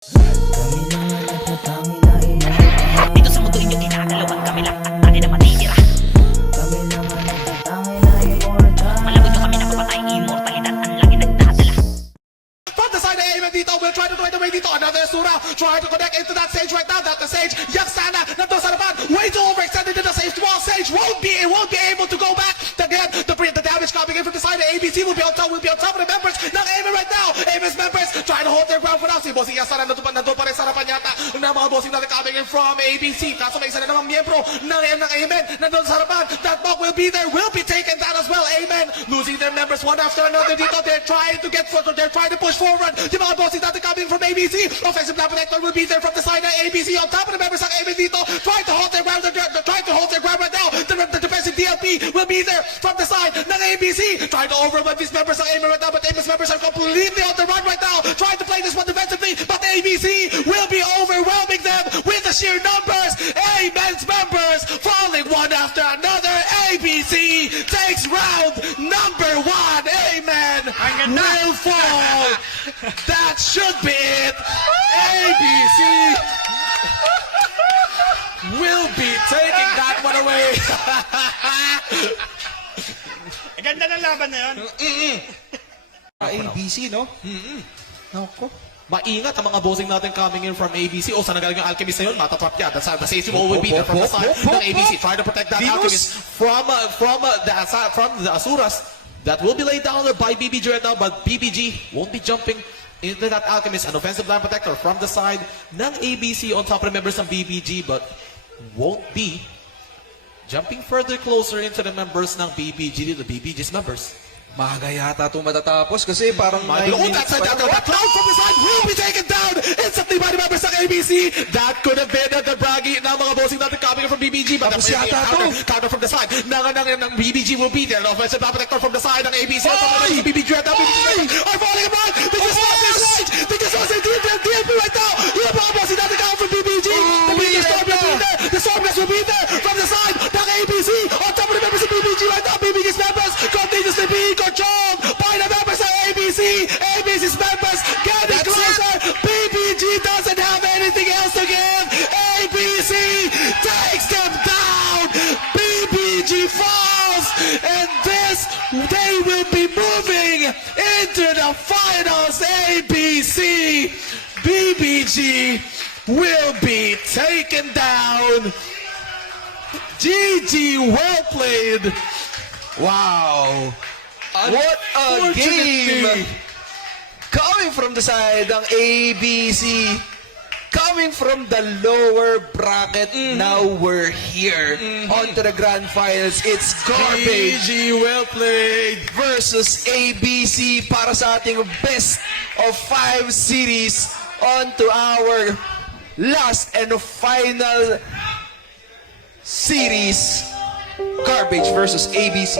Kami lang ang nagtatangi na immortal. Dito sa mundo inyong ginagalawan kami lang ang akin na matitira. Kami lang ang nagtatangi na immortal. Malabot nyo kami na mapatay, immortalidad ang lagi nagdadala. From the side of Amen dito, we'll try to do it away dito. Another Sura, try to connect into that stage right now. That the stage, Yaksana, nandun sa naman, way too overextended in the safe wall. Sage won't be able to go back. Again, the damage coming in from the side of ABC will be on top of the members. Ng Amen right now. Amen's members trying to hold their ground for now. Si Bossing Yaksana, nandun pa rin sa harapan yata ng mga bossing natin coming in from ABC. Kaso may isa na namang miyembro ng Amen, nandun sa harapan. That bug will be there, will be taken down as well. Amen, losing their members one after another dito. They're trying to get forward, they're trying to push forward. Yung mga bossing natin coming from ABC. Offensive Lab Protector will be there from the side of ABC. On top of the members ng Amen dito, trying to hold their ground, right now. The defensive DLP will be there from the side ng ABC. Trying to overwhelm these members ng Amen right now, but Amen's members are completely on the run right now. Trying to play this one defensively, but ABC will be overwhelming them with the sheer numbers. Amen's members falling one after another. ABC takes round number one. Amen will fall. That should be it. ABC will be taking that one away. Ganda ng laban na yun. ABC, no? Nako. Maingat ang mga bossing natin coming in from ABC. O, saan nagaling yung Alchemist na yun? Matatrap niya. The safety wall will be there from the side ng ABC. Trying to protect that Alchemist from the Asuras. That will be laid down by BBG right now, but BBG won't be jumping into that Alchemist. An offensive line protector from the side ng ABC on top of the members ng BBG, but won't be jumping further closer into the members ng BBG, the BBG's members. Maaga yata itong matatapos kasi parang 9 minutes pa lang. Cloud from the side will be taken down instantly by the members ng ABC. That could have been the braggy ng mga bossing natin coming from BBG. But Tapos yata to. counter from the side ng BBG will be there. The offensive protector from the side ng ABC. BBG right now. BBG are falling apart. They just lost this range. They just lost their DLP right now. Yung mga bossing natin coming from BBG. The BBG Stormblast will be there. The Stormblast will be there from the side ng ABC. On top of the members of BBG right now. BBG's members continuously being controlled by the members of ABC. ABC's members getting closer. BBG doesn't have anything else to give. ABC takes them down. BBG falls. And they will be moving into the finals. ABC. BBG will be taken down. GG, well played. Wow! What a game! Coming from the side ng ABC. Coming from the lower bracket, now we're here. On to the grand finals. It's Garbage GG, well played. versus ABC para sa ating best of 5 series. On to our last and final series. Garbage versus ABC.